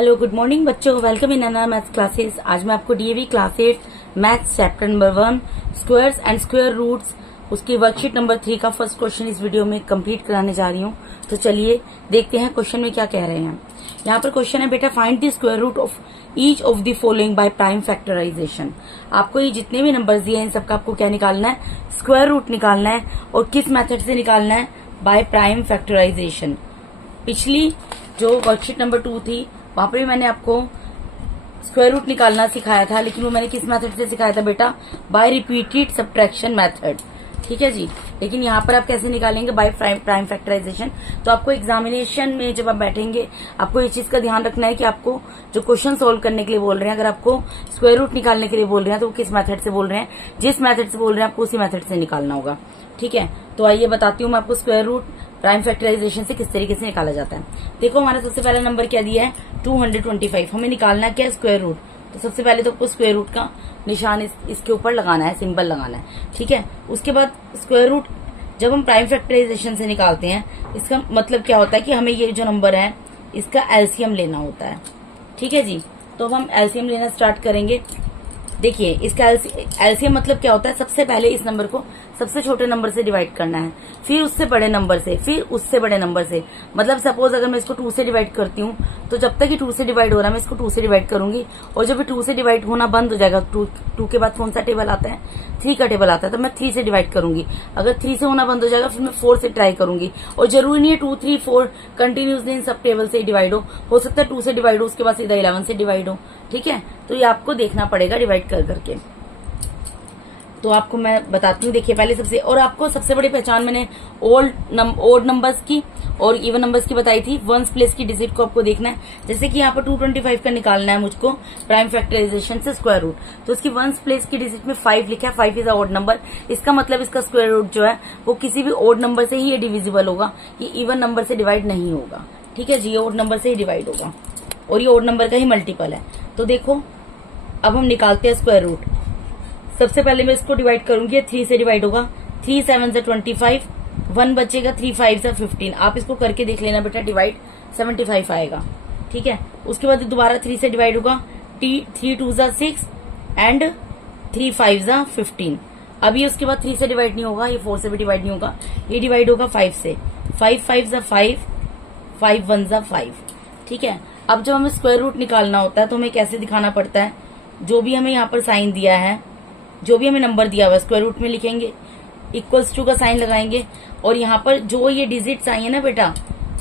Hello good morning बच्चों, welcome in another maths classes. आज मैं आपको DAV class 8 maths chapter number 1 squares and square roots उसकी worksheet number 3 का first question इस वीडियो में कंप्लीट कराने जा रही हूँ। तो चलिए देखते हैं क्वेश्चन में क्या कह रहे हैं। यहाँ पर क्वेश्चन है बेटा, find the square root of each of the following by prime factorisation. आपको ये जितने भी नंबर्स दिए हैं इन सबका आपको क्या निकालना है, स्क्वायर रूट निकालना है। और किस मेथड से निकालना है, बाय प्राइम फैक्टराइजेशन। पिछली जो वर्कशीट नंबर 2 थी वहां पे भी मैंने आपको स्क्वायर रूट निकालना सिखाया था, लेकिन वो मैंने किस मेथड से सिखाया था बेटा, बाय रिपीटेड सब्ट्रैक्शन मेथड। ठीक है जी। लेकिन यहाँ पर आप कैसे निकालेंगे, बाय प्राइम फैक्टराइजेशन। तो आपको एग्जामिनेशन में जब आप बैठेंगे आपको इस चीज का ध्यान रखना है कि आपको जो क्वेश्चन सोल्व करने के लिए बोल रहे हैं, अगर आपको स्क्वायर रूट निकालने के लिए बोल रहे हैं तो वो किस मेथड से बोल रहे हैं, जिस मेथड से बोल रहे हैं आपको उसी मेथड से निकालना होगा। ठीक है, तो आइए बताती हूँ मैं आपको स्क्वायर रूट प्राइम फैक्टराइजेशन से किस तरीके से निकाला जाता है। देखो हमारा सबसे पहला नंबर क्या दिया है, 225। हमें निकालना क्या है, स्क्वायर रूट। तो सबसे पहले तो आपको स्क्वायर रूट का निशान इसके ऊपर लगाना है, सिंबल लगाना है। ठीक है, उसके बाद स्क्वायर रूट जब हम प्राइम फैक्टराइजेशन से निकालते हैं, इसका मतलब क्या होता है कि हमें ये जो नंबर है इसका एलसीएम लेना होता है। ठीक है जी, तो अब हम एलसीएम लेना स्टार्ट करेंगे। देखिए इसका एलसीएम मतलब क्या होता है, सबसे पहले इस नंबर को सबसे छोटे नंबर से डिवाइड करना है, फिर उससे बड़े नंबर से, फिर उससे बड़े नंबर से। मतलब सपोज अगर मैं इसको 2 से डिवाइड करती हूँ तो जब तक ये 2 से डिवाइड हो रहा है मैं इसको 2 से डिवाइड करूंगी, और जब ये 2 से डिवाइड होना बंद हो जाएगा, 2 के बाद कौन सा टेबल आता है, 3 का टेबल आता है, तो मैं 3 से डिवाइड करूंगी। अगर 3 से होना बंद हो जाएगा फिर मैं 4 से ट्राई करूंगी। और जरूरी नहीं है 2, 3, 4 कंटिन्यूसली इन सब टेबल से डिवाइड हो सकता है 2 से डिवाइड हो उसके बाद सीधा 11 से डिवाइड हो। ठीक है, तो ये आपको देखना पड़ेगा डिवाइड कर करके। तो आपको मैं बताती हूँ, देखिए पहले सबसे, और आपको सबसे बड़ी पहचान मैंने ओड नंबर्स की और इवन नंबर्स की बताई थी। वंस प्लेस की डिजिट को आपको देखना है। जैसे कि यहाँ पर 225 का निकालना है मुझको प्राइम फैक्टराइजेशन से स्क्वायर रूट, तो इसकी वंस प्लेस की डिजिट में 5 लिखा है। 5 इज अ ओड नंबर। इसका मतलब इसका स्क्वायर रूट जो है वो किसी भी ओड नंबर से ही ये डिविजिबल होगा, ये इवन नंबर से डिवाइड नहीं होगा। ठीक है जी, ये ओड नंबर से ही डिवाइड होगा और ये ओड नंबर का ही मल्टीपल है। तो देखो अब हम निकालते हैं स्क्वायर रूट। सबसे पहले मैं इसको डिवाइड करूंगी, 3 से डिवाइड होगा। 3 7 से 25, 1 बचेगा, 3 5 से 15। आप इसको करके देख लेना बेटा, डिवाइड 75 आएगा। ठीक है, उसके बाद दोबारा 3 से डिवाइड होगा, 3 2 जा 6 एंड 3 5 जा 15। अभी उसके बाद 3 से डिवाइड नहीं होगा, ये 4 से भी डिवाइड नहीं होगा, ये डिवाइड होगा 5 से। 5 5 जा 5, 5 1 जा 5। ठीक है, अब जब हमें स्क्वायर रूट निकालना होता है तो हमें कैसे दिखाना पड़ता है, जो भी हमें यहाँ पर साइन दिया है, जो भी हमें नंबर दिया हुआ है स्क्वायर रूट में लिखेंगे, इक्वल्स टू का साइन लगाएंगे, और यहाँ पर जो ये डिजिट्स आई है ना बेटा,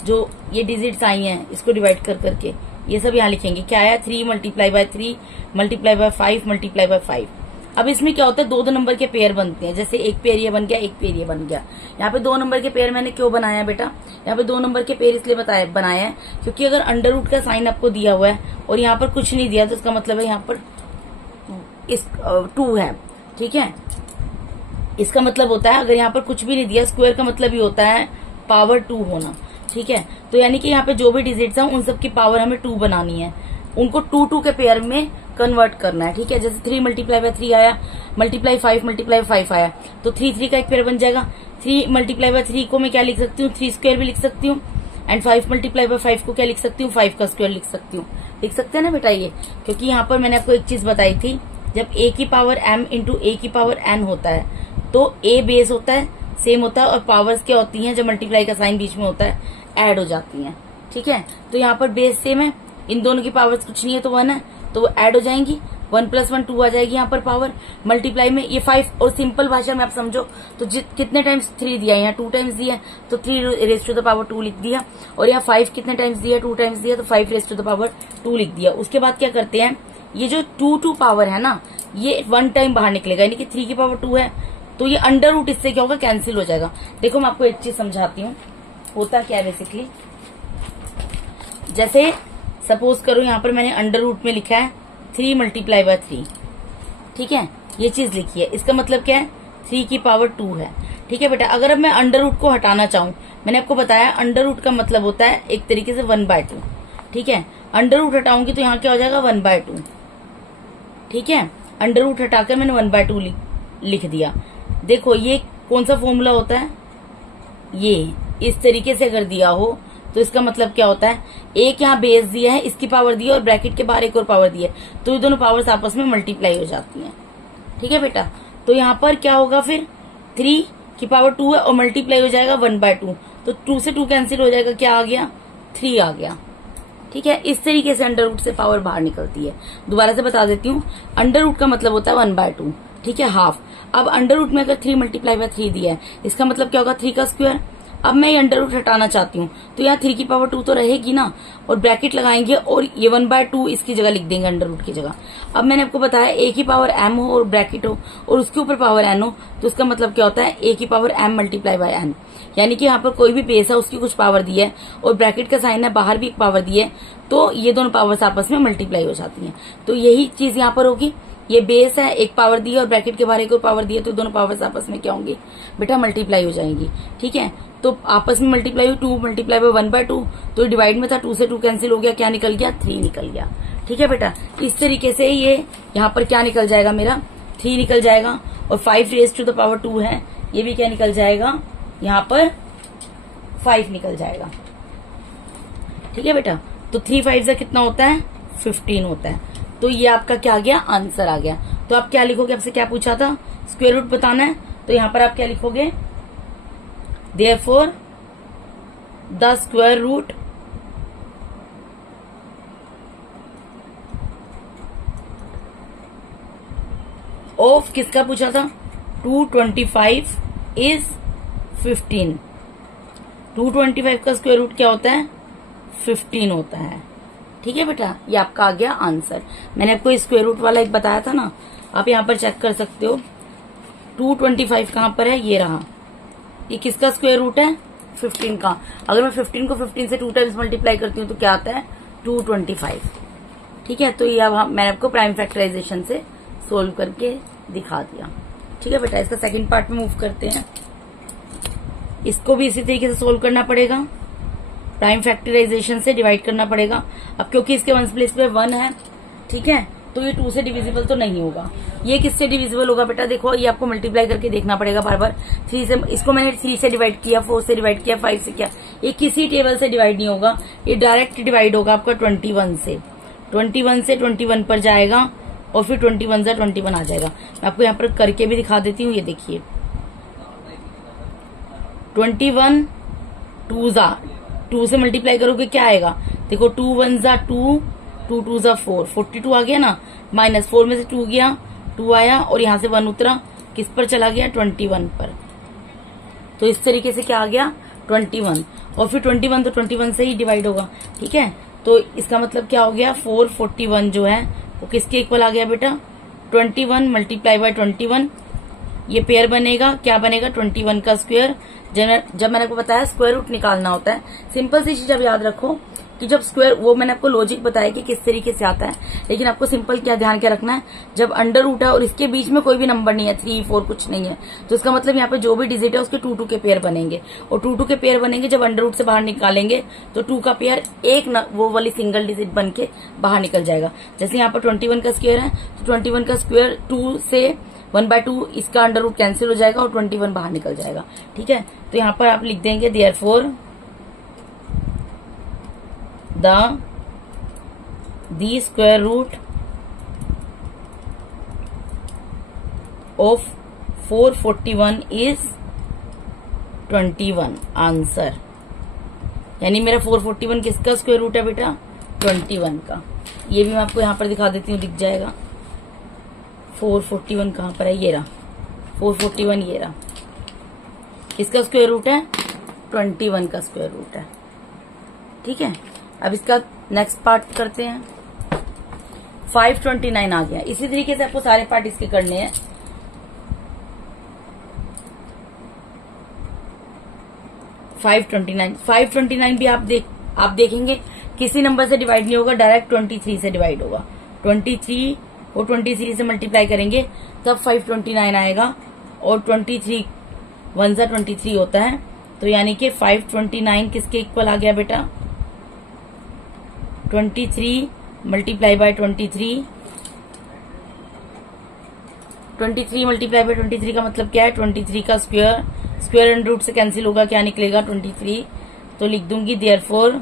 जो ये डिजिट्स आई हैं इसको डिवाइड कर करके ये सब यहाँ लिखेंगे। क्या आया, 3 multiply by 3 multiply by 5 multiply by 5। अब इसमें क्या होता है, 2 नंबर के पेयर बनते हैं। जैसे एक पेयर ये बन गया, एक पेयर ये बन गया। यहाँ पे 2 नंबर के पेयर मैंने क्यों बनाया बेटा, यहाँ पे 2 नंबर के पेयर इसलिए बनाया है क्योंकि अगर अंडर रूट का साइन आपको दिया हुआ है और यहाँ पर कुछ नहीं दिया तो इसका मतलब है यहाँ पर 2 है। ठीक है, इसका मतलब होता है अगर यहाँ पर कुछ भी नहीं दिया, स्क्वायर का मतलब ही होता है पावर 2 होना। ठीक है, तो यानी कि यहाँ पे जो भी डिजिट्स हैं उन सब की पावर हमें 2 बनानी है, उनको 2 के पेयर में कन्वर्ट करना है। ठीक है, जैसे 3 मल्टीप्लाई बाय 3 आया, मल्टीप्लाई 5 मल्टीप्लाई 5 आया, तो 3 का एक पेयर बन जाएगा। 3 मल्टीप्लाई बाय 3 को मैं क्या लिख सकती हूँ, 3 स्क्वायर भी लिख सकती हूँ, एंड 5 मल्टीप्लाई बाय 5 को क्या लिख सकती हूँ, 5 का स्क्वायर लिख सकती हूँ। लिख सकते हैं ना बेटा ये, क्योंकि यहाँ पर मैंने आपको एक चीज बताई थी, जब a की पावर m इंटू a की पावर n होता है तो a बेस होता है, सेम होता है, और पावर्स क्या होती हैं, जब मल्टीप्लाई का साइन बीच में होता है ऐड हो जाती हैं। ठीक है, तो यहाँ पर बेस सेम है, इन दोनों की पावर्स कुछ नहीं है तो 1 है, तो वो ऐड हो जाएंगी। 1 + 1 2 आ जाएगी यहाँ पर पावर। मल्टीप्लाई में ये 5, और सिंपल भाषा में आप समझो तो कितने टाइम्स 3 दिया है, यहाँ 2 टाइम्स दिया है तो 3 रेज़ टू द पावर 2 लिख दिया, और यहाँ 5 कितने टाइम्स दिया, 2 टाइम्स दिया तो 5 रेज़ टू द पावर 2 लिख दिया। उसके बाद क्या करते हैं, ये जो 2 पावर है ना ये 1 टाइम बाहर निकलेगा, यानी कि 3 की पावर 2 है, तो ये अंडर रूट इससे क्या होगा, कैंसिल हो जाएगा। देखो मैं आपको एक चीज समझाती हूँ, होता क्या है बेसिकली। जैसे सपोज करो यहाँ पर मैंने अंडर रूट में लिखा है 3 मल्टीप्लाई बाय 3। ठीक है, ये चीज लिखी है, इसका मतलब क्या है, 3 की पावर 2 है। ठीक है बेटा, अगर अब मैं अंडर रूट को हटाना चाहूँ, मैंने आपको बताया अंडर रूट का मतलब होता है एक तरीके से 1/2। ठीक है, अंडर रूट हटाऊंगी तो यहाँ क्या हो जाएगा, 1/2। ठीक है, अंडर रूट हटाकर मैंने 1/2 लिख दिया। देखो ये कौन सा फॉर्मूला होता है, ये इस तरीके से अगर दिया हो तो इसका मतलब क्या होता है, एक यहाँ बेस दिया है, इसकी पावर दी है और ब्रैकेट के बाहर एक और पावर दी है, तो ये दोनों पावर्स आपस में मल्टीप्लाई हो जाती हैं। ठीक है बेटा, तो यहाँ पर क्या होगा फिर 3 की पावर 2 है और मल्टीप्लाई हो जाएगा 1/2, तो 2 से 2 कैंसिल हो जाएगा, क्या आ गया 3 आ गया। ठीक है, इस तरीके से अंडर रूट से पावर बाहर निकलती है। दोबारा से बता देती हूँ, अंडर रूट का मतलब होता है 1/2, ठीक है, हाफ। अब अंडर रूट में अगर 3 × 3 दिया है, इसका मतलब क्या होगा 3 का स्क्वायर। अब मैं ये अंडर रूट हटाना चाहती हूँ, तो यहाँ 3 की पावर 2 तो रहेगी ना, और ब्रैकेट लगाएंगे और ये 1/2 इसकी जगह लिख देंगे अंडर रूट की जगह। अब मैंने आपको बताया ए की पावर m हो और ब्रैकेट हो और उसके ऊपर पावर n हो, तो उसका मतलब क्या होता है a की पावर m × n, यानी कि यहाँ पर कोई भी बेस है उसकी कुछ पावर दी है और ब्रैकेट का साइन है, बाहर भी एक पावर दी है, तो ये दोनों पावर्स आपस में मल्टीप्लाई हो जाती हैं। तो यही चीज यहाँ पर होगी, ये बेस है, एक पावर दी है और ब्रैकेट के बाहर एक और पावर दी है, तो दोनों पावर्स आपस में क्या होंगी बेटा, मल्टीप्लाई हो जाएंगी। ठीक है, तो आपस में मल्टीप्लाई हुई, 2 × 1/2, तो डिवाइड में था, 2 से 2 कैंसिल हो गया, क्या निकल गया 3 निकल गया। ठीक है बेटा, इस तरीके से ये यहाँ पर क्या निकल जाएगा मेरा 3 निकल जाएगा, और 5⁻² है, ये भी क्या निकल जाएगा यहाँ पर 5 निकल जाएगा। ठीक है बेटा, तो 3 5 से कितना होता है 15 होता है, तो ये आपका क्या आ गया, आंसर आ गया। तो आप क्या लिखोगे, आपसे क्या पूछा था, स्क्वायर रूट बताना है, तो यहाँ पर आप क्या लिखोगे, therefore the square root of किसका पूछा था, 225 is 15। 225 का स्क्वायर रूट क्या होता है 15 होता है। ठीक है बेटा, ये आपका आ गया आंसर। मैंने आपको स्क्वायर रूट वाला एक बताया था ना, आप यहाँ पर चेक कर सकते हो। 225 कहाँ पर है, ये रहा, ये किसका स्क्वायर रूट है 15 का। अगर मैं 15 को 15 से 2 टाइम्स मल्टीप्लाई करती हूँ तो क्या आता है 225। ठीक है, तो ये अब मैंने आपको प्राइम फैक्टराइजेशन से सोल्व करके दिखा दिया। ठीक है बेटा, इसका सेकंड पार्ट में मूव करते हैं। इसको भी इसी तरीके से सोल्व करना पड़ेगा, प्राइम फैक्टराइजेशन से डिवाइड करना पड़ेगा। अब क्योंकि इसके वंस प्लेस पे 1 है, ठीक है, तो ये 2 से डिविजिबल तो नहीं होगा। ये किससे डिविजिबल होगा बेटा, देखो ये आपको मल्टीप्लाई करके देखना पड़ेगा बार बार। 3 से, इसको मैंने 3 से डिवाइड किया, 4 से डिवाइड किया, 5 से किया, ये किसी टेबल से डिवाइड नहीं होगा, ये डायरेक्ट डिवाइड होगा आपका 21 से। 21 से 21 पर जाएगा और फिर 21 से 21 आ जाएगा। मैं आपको यहाँ पर करके भी दिखा देती हूँ, ये देखिए 21 2 से मल्टीप्लाई करोगे क्या आएगा, देखो 2 1 2, 2 2 4, 42 आ गया ना, माइनस 4 में से 2 गया, 2 आया और यहाँ से 1 उतरा, किस पर चला गया 21 पर। तो इस तरीके से क्या आ गया 21, और फिर 21 तो 21 से ही डिवाइड होगा। ठीक है, तो इसका मतलब क्या हो गया 441 जो है वो किसके इक्वल आ गया बेटा 21 × 21। ये पेयर बनेगा, क्या बनेगा 21 का स्क्वायर। जब मैंने आपको बताया स्क्वायर रूट निकालना होता है, सिंपल सी चीज अब याद रखो कि जब स्क्वायर, वो मैंने आपको लॉजिक बताया कि किस तरीके से आता है, लेकिन आपको सिंपल क्या ध्यान क्या रखना है, जब अंडर रूट है और इसके बीच में कोई भी नंबर नहीं है, 3 4 कुछ नहीं है, तो इसका मतलब यहाँ पे जो भी डिजिट है उसके 2 2 के पेयर बनेंगे, और 2 2 के पेयर बनेंगे जब अंडर रूट से बाहर निकालेंगे तो 2 का पेयर वो वाली सिंगल डिजिट बन के बाहर निकल जाएगा। जैसे यहाँ पर 21 का स्क्वायर है, तो 21 का स्क्वायर 2 से 1/2 इसका अंडर रूट कैंसिल हो जाएगा और 21 बाहर निकल जाएगा। ठीक है, तो यहाँ पर आप लिख देंगे therefore the square root of 441 is 21 answer. यानी मेरा 441 किसका स्क्वायर रूट है बेटा 21 का। ये भी मैं आपको यहाँ पर दिखा देती हूँ, दिख जाएगा 441 कहाँ पर है, ये रहा 441, ये रहा, किसका स्क्वायर रूट है 21 का स्क्वायर रूट है। ठीक है, अब इसका नेक्स्ट पार्ट करते हैं। 529 आ गया, इसी तरीके से आपको सारे पार्ट इसके करने हैं। फाइव ट्वेंटी नाइन भी आप देखेंगे किसी नंबर से डिवाइड नहीं होगा, डायरेक्ट 23 से डिवाइड होगा। 23 और 23 से मल्टीप्लाई करेंगे तब 529 आएगा, और 23 1 सा 23 होता है, तो यानी कि 529 किसके इक्वल आ गया बेटा 23 × 23। 23 × 23 का मतलब क्या है 23 का स्क्वायर, स्क्वायर अंडर रूट से कैंसिल होगा, क्या निकलेगा 23, तो लिख दूंगी therefore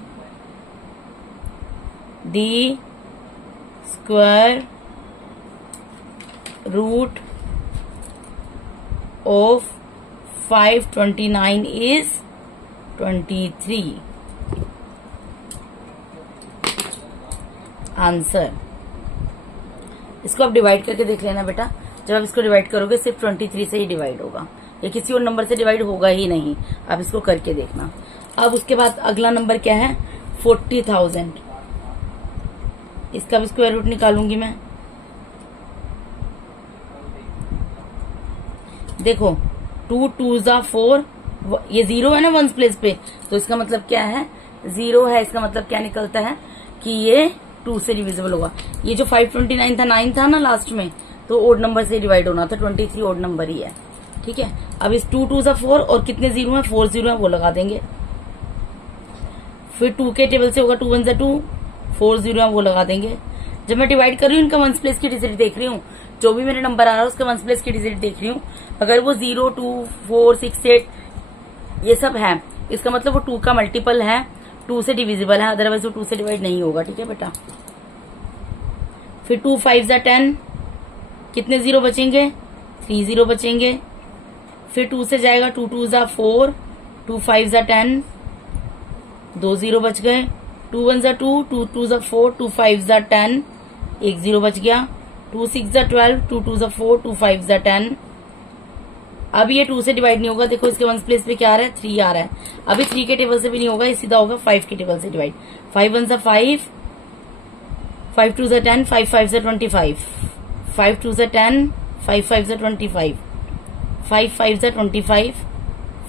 the square root of 529 is 23। Answer. इसको आप डिवाइड करके देख लेना बेटा। जब आप इसको डिवाइड करोगे सिर्फ 23 से ही डिवाइड होगा, ये किसी और नंबर से डिवाइड होगा ही नहीं। आप इसको करके देखना। अब उसके बाद अगला नंबर क्या है 40,000। इसका भी स्क्वायर रूट निकालूंगी मैं। देखो 2 2 जा 4, ये 0 है ना वंस प्लेस पे, तो इसका मतलब क्या है 0 है। इसका मतलब क्या निकलता है कि ये 2 से डिविजिबल होगा। ये जो 529 था 9 था ना लास्ट में, तो ओड नंबर से डिवाइड होना था। 23 ओड नंबर ही है, ठीक है। अब इस 2 2 जा 4 और कितने 0 है 4 0 है, वो लगा देंगे। फिर 2 के टेबल से होगा 2 1 जा 2, 4 0 है, वो लगा देंगे। जब मैं डिवाइड कर रही हूँ इनका वंस प्लेस की डिजिट देख रही हूँ, जो भी मेरे नंबर आ रहा है उसका वंस प्लेस की डिजिट देख रही हूँ। अगर वो 0 2 4 6 8 ये सब है, इसका मतलब वो 2 का मल्टीपल है, 2 से डिविजिबल है, अदरवाइज वो 2 से डिवाइड नहीं होगा, ठीक है बेटा। फिर 2 5 जा 10, कितने 0 बचेंगे 3 0 बचेंगे। फिर 2 से जाएगा 2 2 जा 4, 2 5 जा 10, 2 0 बच गए। 2 1 जा 2, 2 2 जा 4, 2 5 जा 10, 1 0 बच गया। 2 6 जा 12, 2 2 जा 4, 2 5 जा 10। अब ये 2 से डिवाइड नहीं होगा। देखो इसके वंस प्लेस पे क्या आ रहा है 3 आ रहा है। अभी 3 के टेबल से भी नहीं होगा, ये सीधा होगा 5 के टेबल से डिवाइड। 5 1 जा 5, 5 2 जा 10, 5 5 जा 25, 5 2 जा 10, 5 5 जा 25, 5 5 जा 25,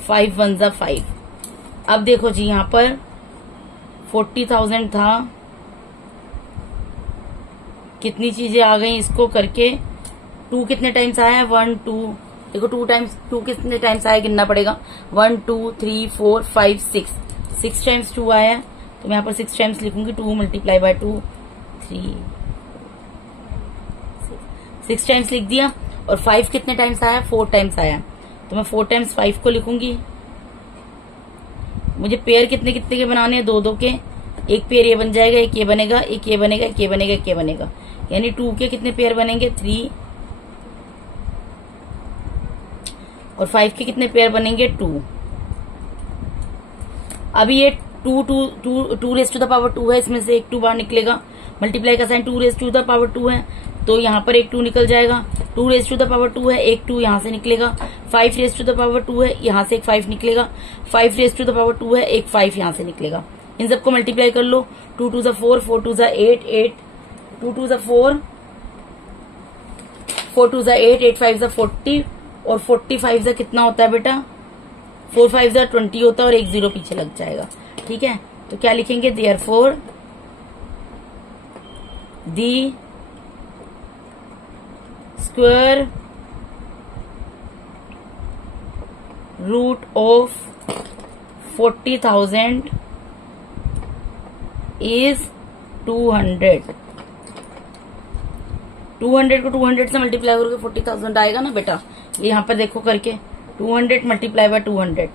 5 1 जा 5। अब देखो जी यहाँ पर 40,000 था, कितनी चीजें आ गई इसको करके। 2 कितने टाइम्स आया है 1 2, देखो 2 कितने टाइम्स आया गिनना पड़ेगा। 1 2 3 4 5 6 टाइम्स 2 आया है, तो मैं यहाँ पर 6 टाइम्स लिखूंगी। 2 मल्टीप्लाई बाय 2 3 6 टाइम्स लिख दिया। और 5 कितने टाइम्स आया 4 टाइम्स आया, तो मैं 4 टाइम्स 5 को लिखूंगी। मुझे पेयर कितने कितने के बनाने हैं 2 2 के। एक पेयर ये बन जाएगा, एक ये बनेगा, एक ये बनेगा, एक ये बनेगा, एक ये बनेगा, यानी 2 के कितने पेयर बनेंगे 3, और 5 के कितने पेयर बनेंगे 2। अभी ये 2 रेज टू द पावर 2 है, इसमें से एक 2 बाहर निकलेगा। मल्टीप्लाई का sign 2 raise to the power 2 है, तो यहाँ पर एक 2 निकल जाएगा। 2 रेज टू द पावर 2 है, एक 2 यहाँ से निकलेगा। 5 रेज टू द पावर 2 है, यहाँ से एक 5 निकलेगा। 5 रेज टू द पावर 2 है, एक 5 यहाँ से निकलेगा। इन सबको मल्टीप्लाई कर लो। 2 2 जा 4, 4 2 जा 8 8, 2 2 जा 4, 4 2 जा 8, 8 5 जा 40, और 45 जा कितना होता है बेटा 4 5 जा 20 होता है, और एक 0 पीछे लग जाएगा, ठीक है। तो क्या लिखेंगे therefore the square root of 40,000 is 200। 200 को 200 से मल्टीप्लाई करके 40,000 आएगा ना बेटा। ये यहाँ पर देखो करके 200 मल्टीप्लाई बाय 200,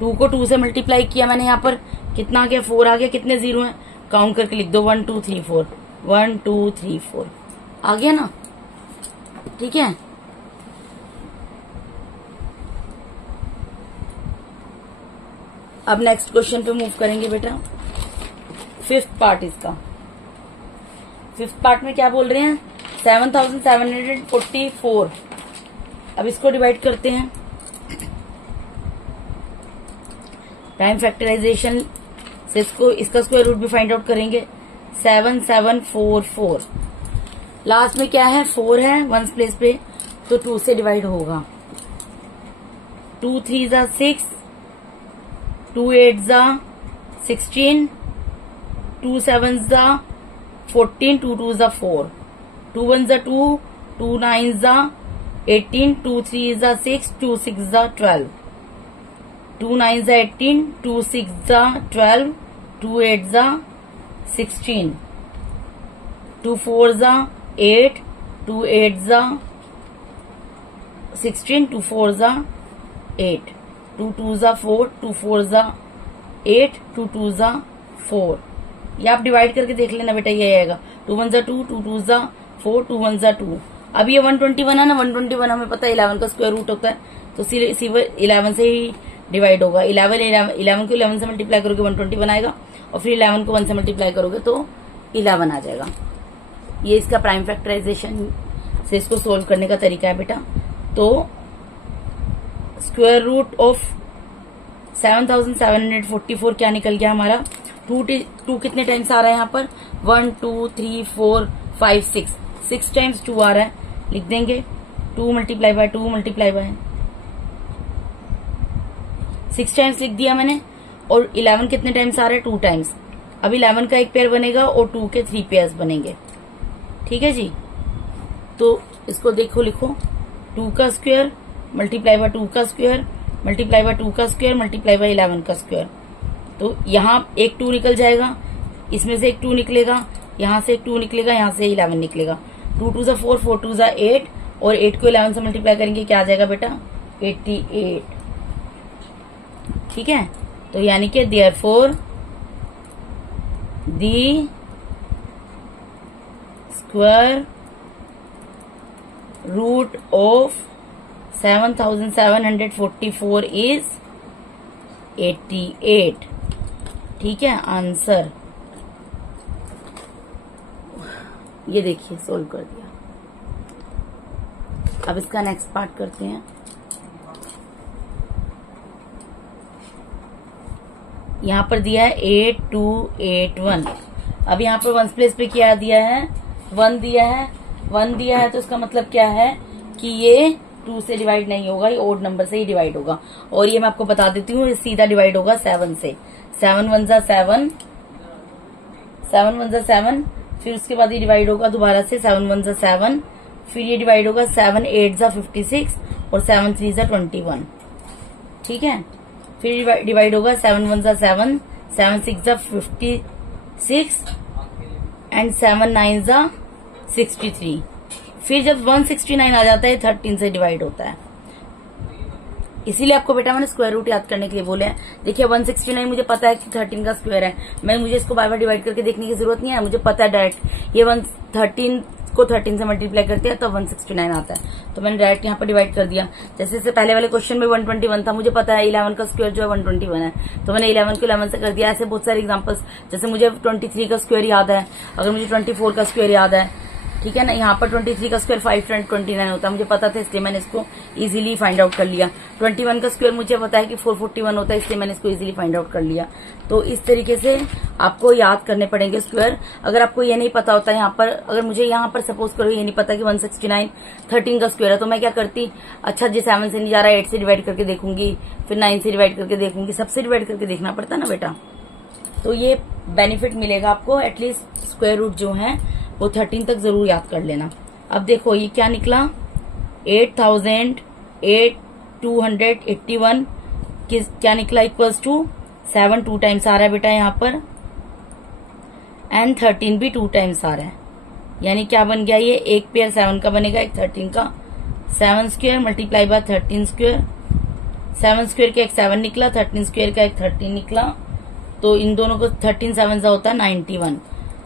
2 को 2 से मल्टीप्लाई किया मैंने, यहाँ पर कितना आ गया 4 आ गया। कितने 0 हैं काउंट करके लिख दो 1 2 3 4, 1 2 3 4 आ गया ना, ठीक है। अब नेक्स्ट क्वेश्चन पे मूव करेंगे बेटा। 5th पार्ट इसका। 5th पार्ट में क्या बोल रहे हैं 7,744। अब इसको डिवाइड करते हैं। टाइम फैक्टराइजेशन से इसका स्क्वायर रूट भी फाइंड आउट करेंगे। 7744 लास्ट में क्या है 4 है वंस प्लेस पे, तो 2 से डिवाइड होगा। 2 3 जा 6, 2 8 जा 16, 2 7 जा 14, 2 2 जा 4, 2 1 जा 2, 2 9 जा 18, 2 3 जा 6, 2 6 जा 12, 2 9 जा 18, 2 6 जा 12, 2 8 जा 16, 2 4 जा 8, 2 8 जा 16, 2 4 जा 8, 2 2 जा 4, 2 4 जा 8, 2 2 जा 4। ये आप डिवाइड करके देख लेना बेटा, ये आएगा 2 1 जा 2, 2 2 जा 4, 2 1 जा 2। अब ये 121 है ना, 121 हमें पता है 11 का स्क्वायर रूट होता है, तो सिर्फ 11 से ही डिवाइड होगा। 11 को 11 से मल्टीप्लाई करोगे 121 आएगा, और फिर 11 को 1 से मल्टीप्लाई करोगे तो 11 आ जाएगा। ये इसका प्राइम फैक्टराइजेशन से इसको सोल्व करने का तरीका है बेटा। तो स्क्वायर रूट ऑफ 7744 क्या निकल गया हमारा? 2 कितने टाइम्स आ रहा है यहाँ पर? 1 2 3 4 5 6 टाइम्स 2 आ रहा है, लिख देंगे 2 multiply by 2 multiply by 6 times लिख दिया मैंने। और 11 कितने टाइम्स आ रहा है? 2 टाइम्स। अब 11 का एक पेयर बनेगा और 2 के 3 पेयर्स बनेंगे, ठीक है जी। तो इसको देखो, लिखो 2 का स्क्वायर मल्टीप्लाई बाय 2 का स्क्वायर मल्टीप्लाई बाय 2 का स्क्वायर मल्टीप्लाई बाय 11 का स्क्वायर। तो यहाँ एक 2 निकल जाएगा, इसमें से एक 2 निकलेगा, यहाँ से एक 2 निकलेगा, यहाँ से 11 निकलेगा। 2 2 जा 4, 4 2 जा 8, और 8 को 11 से मल्टीप्लाई करेंगे, क्या आ जाएगा बेटा? 88, ठीक है। तो यानी कि therefore the square root of 7744 is 88, ठीक है आंसर। ये देखिए सोल्व कर दिया। अब इसका नेक्स्ट पार्ट करते हैं। यहाँ पर दिया है 8281। अब यहाँ पर 1s प्लेस पे क्या दिया है? 1 दिया है। 1 दिया है तो इसका मतलब क्या है कि ये 2 से डिवाइड नहीं होगा, ये ओड नंबर से ही डिवाइड होगा। और ये मैं आपको बता देती हूँ, सीधा डिवाइड होगा 7 से। 7 1 जा 7, 7 1 जा 7, फिर उसके बाद ये डिवाइड होगा दोबारा से 7 1 जा 7, फिर ये डिवाइड होगा 7 8 जा 56 और 7 3 जा 21, ठीक है। फिर डिवाइड होगा 7 1 जा 7, 7 6 जा 56 एंड 7 9 जा 63। फिर जब 169 आ जाता है 13 से डिवाइड होता है। इसीलिए आपको बेटा मैंने स्क्वायर रूट याद करने के लिए बोले हैं। देखिए 169 मुझे पता है कि 13 का स्क्वायर है, मुझे इसको बार बार डिवाइड करके देखने की जरूरत नहीं है, मुझे पता है डायरेक्ट ये 13 को 13 से मल्टीप्लाई करते हैं तब 169 आता है, तो मैंने डायरेक्ट यहाँ पर डिवाइड कर दिया। जैसे इससे पहले वाले क्वेश्चन में 121 था, मुझे पता है 11 का स्क्वायर जो है 121 है, तो मैंने 11 को 11 से कर दिया। ऐसे बहुत सारे एग्जांपल्स, जैसे मुझे 23 का स्क्वायर याद है, अगर मुझे 24 का स्क्वायर याद है, ठीक है ना, यहाँ पर 23 का स्क्वायर 529 होता है, मुझे पता था इसलिए मैंने इसको इजीली फाइंड आउट कर लिया। 21 का स्क्वायर मुझे पता है कि 441 होता है, इसलिए मैंने इसको इजीली फाइंड आउट कर लिया। तो इस तरीके से आपको याद करने पड़ेंगे स्क्वायर। अगर आपको ये नहीं पता होता यहाँ पर, अगर मुझे यहाँ पर सपोज करो ये नहीं पता कि 169 13 का स्क्वायर है, तो मैं क्या करती, अच्छा जी 7 से नहीं जा रहा, 8 से डिवाइड करके देखूंगी, फिर 9 से डिवाइड करके देखूंगी, सबसे डिवाइड करके देखना पड़ता है ना बेटा। तो ये बेनिफिट मिलेगा आपको, एटलीस्ट स्क्वायर रूट जो है वो 13 तक जरूर याद कर लेना। अब देखो ये क्या निकला, 8281 क्या निकला इक्वल्स टू 7 2 टाइम्स आ रहा है बेटा यहाँ पर, एंड 13 भी 2 टाइम्स आ रहा है, यानी क्या बन गया, ये एक पेयर 7 का बनेगा, एक 13 का। 7 square multiply by 13 square, 7 square का एक 7 निकला, 13 स्क्वायर का एक 13 निकला, तो इन दोनों को 13 7 होता है 91,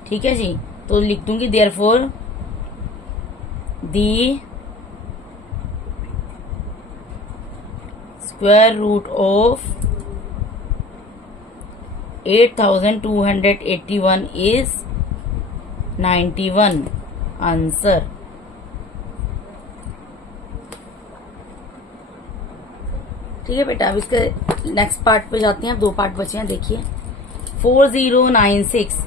ठीक है जी। तो लिख दूंगी therefore the square root of 8281 is 91 answer. ठीक है बेटा, अब इसके नेक्स्ट पार्ट पे जाते हैं। 2 पार्ट बचे हैं, देखिए 4096,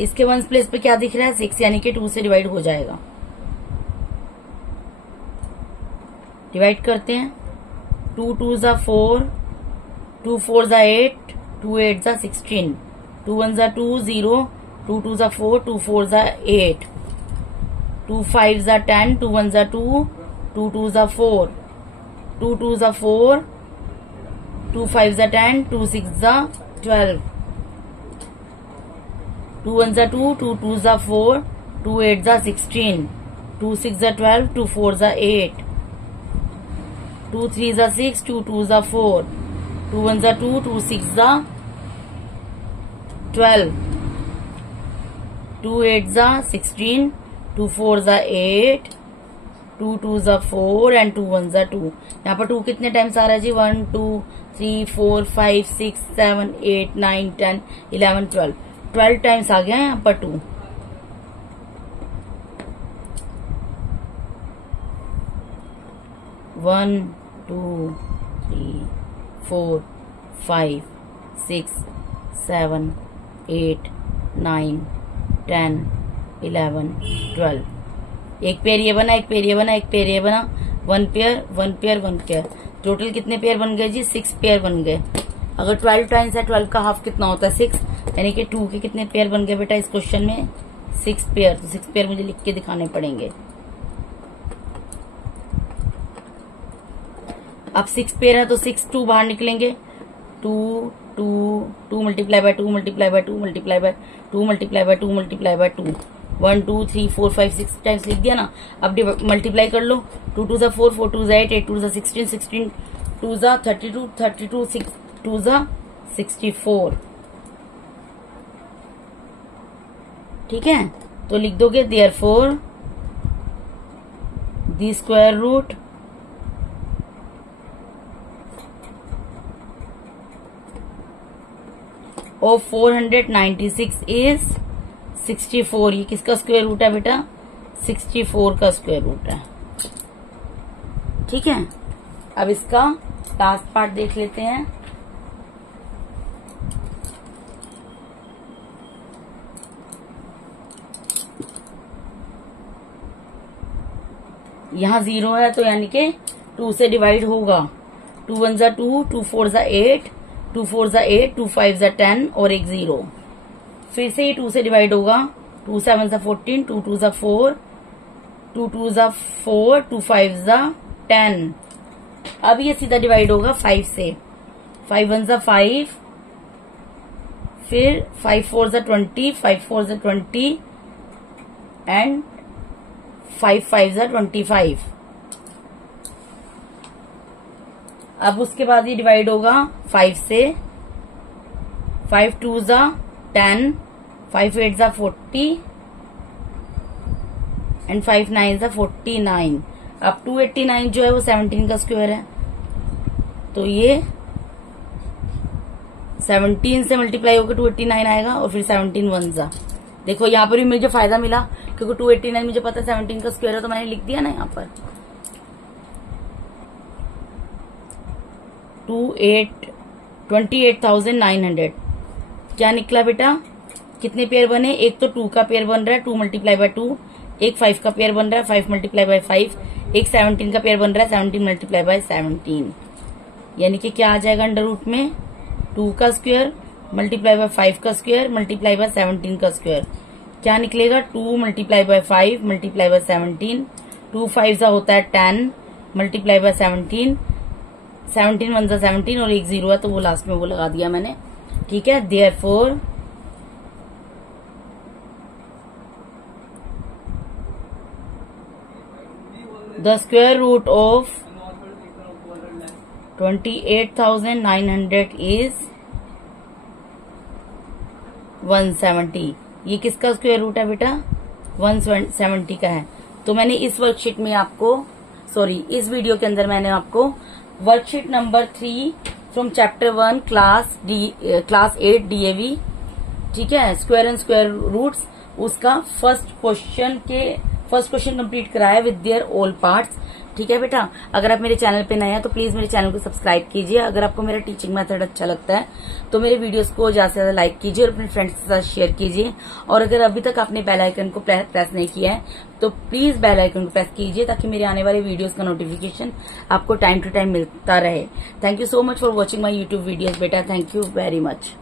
इसके 1s प्लेस पे क्या दिख रहा है 6, यानी कि 2 से डिवाइड हो जाएगा। डिवाइड करते हैं, 2 2 जा 4, 2 4 जा 8, 2 8 जा 16, 2 1 जा 2 0, 2 2 जा 4, 2 4 जा 8, 2 5 जा 10, 2 1 जा 2, 2 2 जा 4, 2 2 जा 4, 2 5 जा 10, 2 6 जा 12, 2 1 जा 2, 2 2 जा 4, 2 8 जा 16, 2 6 जा 12, 2 4 जा 8, 2 3 जा 6, 2 2 जा 4, 2 1 जा 2, 2 6 जा 12, 2 8 जा 16, 2 4 जा 8, 2 2 जा 4 एंड 2 1 जा 2। यहाँ पर 2 कितने टाइम्स आ रहा है जी? 1 2 3 4 5 6 7 8 9 10 11 12, 12 टाइम्स आ गया है यहाँ पर 2। वन 2 3 4 5 6 7 8 9 10 11 12। एक पेयर ये बना, एक पेयर ये बना, एक पेयर ये बना, 1 पेयर 1 पेयर 1 पेयर। टोटल कितने पेयर बन गए जी? 6 पेयर बन गए। अगर 12 टाइम्स है 12 का हाफ कितना होता है? 6, यानी कि 2 के कितने पेयर बन गए बेटा इस क्वेश्चन में? 6 पेयर। तो 6 पेयर मुझे लिख के दिखाने पड़ेंगे। अब 6 पेयर है तो 6 2 बाहर निकलेंगे। 2 2 2 multiply by 2 multiply by 2 multiply by 2 multiply by 2 multiply by 2, 1 2 3 4 5 6 times लिख दिया ना। अब मल्टीप्लाई कर लो। 2 2 जा 4, 4 2 जा 8, 8 2 जा 16, 16 2 जा 32, 32 6 2 जा 64। ठीक है, तो लिख दोगे therefore the square root of 496 is 64। ये किसका स्क्वायर रूट है बेटा? 64 का स्क्वायर रूट है। ठीक है, अब इसका लास्ट पार्ट देख लेते हैं। यहाँ 0 है तो यानी कि 2 से डिवाइड होगा। 2 1 जा 2, 2 4 जा 8, 2 4 जा 8, 2 5 जा 10 और एक 0। फिर से ही 2 से डिवाइड होगा। 2 7 जा 14, 2 2 जा 4, 2 2 जा 4, 2 5 जा 10। अब ये सीधा डिवाइड होगा 5 से। 5 1 जा 5, फिर 5 4 जा 20, 5 4 जा 20 एंड 5 5 जा 25। अब उसके बाद ये डिवाइड होगा 5 से। 5 2 जा 10, 5 8 जा 40 एंड 5 9 जा 49। अब 289 जो है वो 17 का स्क्वायर है, तो ये 17 से मल्टीप्लाई होकर 289 आएगा और फिर 17 1 जा। देखो यहाँ पर भी मुझे फायदा मिला क्योंकि 289 मुझे पता है 17 का स्क्वायर है, तो मैंने लिख दिया ना यहाँ पर 28,900। क्या निकला बेटा? कितने पेयर बने? एक तो 2 का पेयर बन रहा है, 2 मल्टीप्लाई बाय 2, एक 5 का पेयर बन रहा है, 5 मल्टीप्लाई बाय 5, एक 17 का पेयर बन रहा है, 17 मल्टीप्लाई बाय 17। यानी कि क्या आ जाएगा अंडर रूट में? 2 का स्क्वायर मल्टीप्लाई बाय 5 का स्क्वायर मल्टीप्लाई बाय 17 का स्क्वायर। क्या निकलेगा? 2 मल्टीप्लाई बाय 5 मल्टीप्लाई बाय 17, 2 5 जा होता है 10 मल्टीप्लाई बाय 17, 17 1 जा 17 और एक 0 है तो वो लास्ट में वो लगा दिया मैंने। ठीक है, therefore the square root of 28,900 is 170। ये किसका स्क्वायर रूट है बेटा? 170 का है। तो मैंने इस वर्कशीट में आपको इस वीडियो के अंदर मैंने आपको worksheet number 3 from chapter 1 class 8 DAV, ठीक है, स्क्वायर एंड स्क्वायर रूट्स, उसका फर्स्ट क्वेश्चन कंप्लीट कराया विद देयर ऑल पार्ट्स। ठीक है बेटा, अगर आप मेरे चैनल पे नए हैं तो प्लीज मेरे चैनल को सब्सक्राइब कीजिए। अगर आपको मेरा टीचिंग मेथड अच्छा लगता है तो मेरे वीडियोस को ज्यादा से ज्यादा लाइक कीजिए और अपने फ्रेंड्स के साथ शेयर कीजिए। और अगर अभी तक आपने बेल आइकन को प्रेस नहीं किया है तो प्लीज बेल आइकन को प्रेस कीजिए ताकि मेरे आने वाले वीडियोस का नोटिफिकेशन आपको टाइम टू टाइम मिलता रहे। Thank you so much for watching my YouTube videos बेटा। Thank you very much.